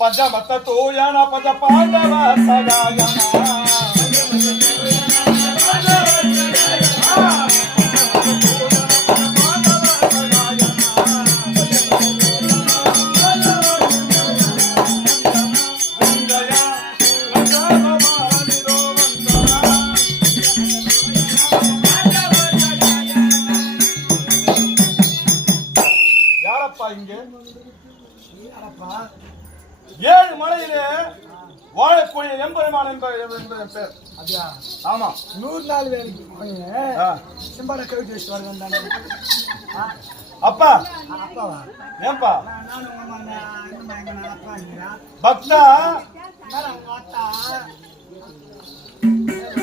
பஞ்சமத்த தூயன பஞ்ச பாண்டவ சகாயன ஏழு மலையிலே வாழக்கூடிய எம்பெருமான் என்பது பேர். ஆமா 100 நாள் வேலைக்கு சிம்பாட கவிதை வச்சு வருவேன். அப்பா அப்பாவா ஏன்பா பக்தா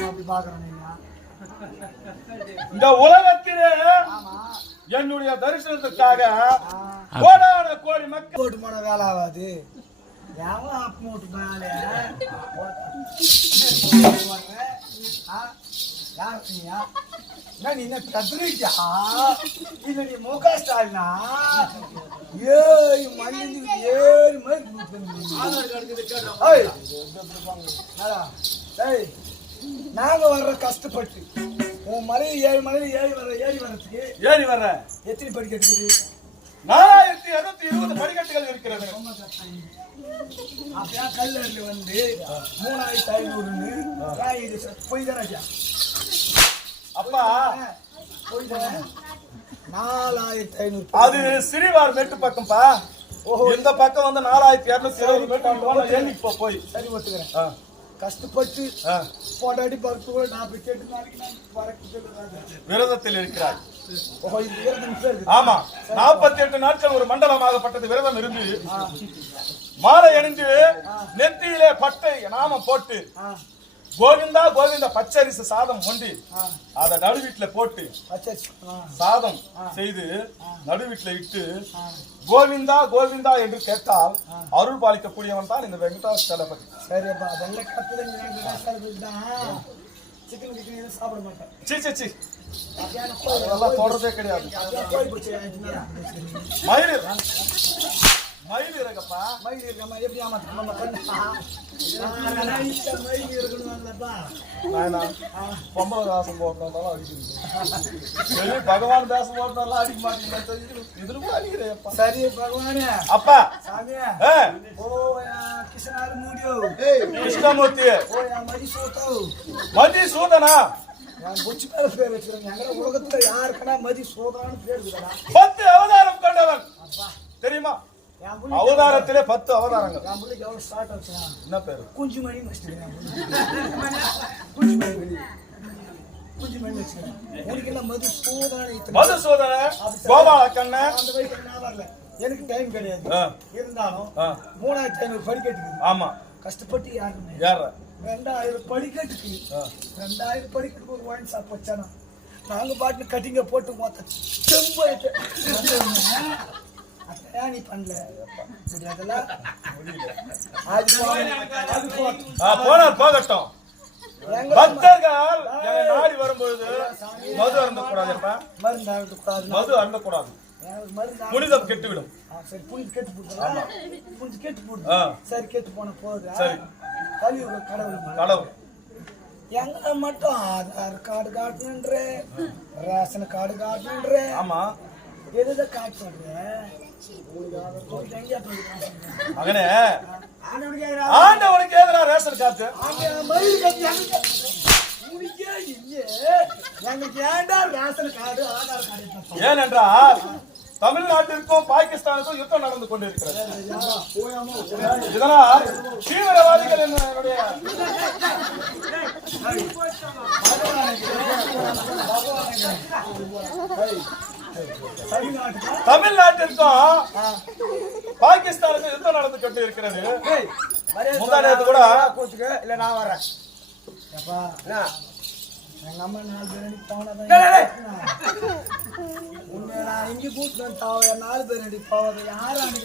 அப்படி பாக்குறோம். இந்த உலகத்திலே என்னுடைய தரிசனத்துக்காக கோடான கோடி மக்கள் போட்டு போன வேலை ஆகாது. நீ என்ன கத்திரிக்கா இல்ல நீ முக ஸ்டாலினா ஏழு மணி நாங்க வர்ற கஷ்டப்பட்டு உன் மலையை 7 மலையில ஏறி வர்ற எத்தனை படிக்கட்டு இருக்குது? 4220 படிக்கட்டுகள் இருக்கிறது. அப்படியா கல்லூரில வந்து 3500 போய் தானே அப்பா போய் தானே 4500. அது சிறிவார் மெட்டு பக்கம்பா. இந்த பக்கம் வந்து 4220 மெட்டு போய் சரி ஒத்துக்கிறேன். கஷ்டப்பட்டு போட்டாடி பருப்பு நான் போய் கேட்டு விரதத்தில் இருக்கிறார். ஆமா 48 நாட்கள் ஒரு மண்டலமாகப்பட்டது விரதம் இருந்து மாலை அணிந்து நெத்தியிலே பட்டை நாமம் போட்டு கோவிந்தா கோவிந்த பச்சரிசி சாதம் ஒண்டி அத நடுவீட்டுல போட்டு சாதம் செய்து நடுவீட்டுல இட்டு கோவிந்தா கோவிந்தா என்று கேட்டால் அருள் பாலிக்கக்கூடியவன் தான் இந்த வெங்கடாச்சலபதி. சரிப்பா அதெல்லாம் கத்துல சிக்கன் கிக்கன் சாப்பிட மாட்டேன். சி அதெல்லாம் தொடர்றதே கிடையாது. மயில் இருக்கப்பா மயில் இருக்கமா எப்படி மயில் இருக்கணும்லப்பா. பொம்பளை தாசம் போட்டாலும் அடிக்கிறது பகவான் தாசம் போட்டாலும் அடிக்க மாட்டேங்குது. இதுல கூட அடிக்கிறேன். சரி பகவானே அப்பா சாமியா ஓ கிருஷ்ணாரு மூடியோ கிருஷ்ணமூர்த்தி மதி சூதனா புச்சு மேல பேர் வச்சிருக்காங்க. உலகத்துல யாருக்குன்னா மதி சோதனான்னு பேர் இருக்குதா? 10 அவதாரம் கொண்டவன் தெரியுமா? அவதாரத்திலே 10 அவதாரங்கள். என்ன பேரு? குஞ்சுமணி மதுசூதன கோபால கண்ண எனக்கு டைம் கிடையாது. இருந்தாலும் 3500 படிக்கட்டுக்கு. ஆமா கஷ்டப்பட்டு யாருமே 2000 படிக்கட்டுக்கு 2000 படிக்கட்டுக்கு ஒரு வாங்கி சாப்பிட்டு வச்சானா நாங்க பாட்டு கட்டிங்க போட்டு மொத்த செம்போயிட்டு நீ பண்ணல போகட்டும். பக்தர்கள் நாடி வரும்பொழுது மது அருந்தக்கூடாதுப்பா. மது அருந்தக்கூடாது. புனிதம் கெட்டுவிடும். சரி புனித கெட்டு போடுறா. புனித கெட்டு போடுது. சரி கெட்டு போன போகுது. சரி கலியுக கடவுள் எங்க மட்டும் ஆதார் கார்டு காட்டணுன்ற ரேஷன் கார்டு காட்டணுன்ற. ஆமா எதுதான் காட்டு சொல்றேன் மகனே ஆண்டவனுக்கு ஏதா ரேஷன் கார்டு ஏனென்றால் தமிழ்நாட்டிற்கும் பாகிஸ்தானுக்கும் யுத்தம் நடந்து கொண்டிருக்கிறது. இதனால் தீவிரவாதிகள் என்னுடைய தமிழ்நாட்டிற்கும் பாகிஸ்தானுக்கும் யுத்தம் நடந்து கொண்டு இருக்கிறது. முந்தானத்து கூட இல்ல நான் வரேன். எங்க அம்மா 4 பேர் போனதான் உன்னை நான் இங்க கூட்டு 4 பேர் போவது யாரும்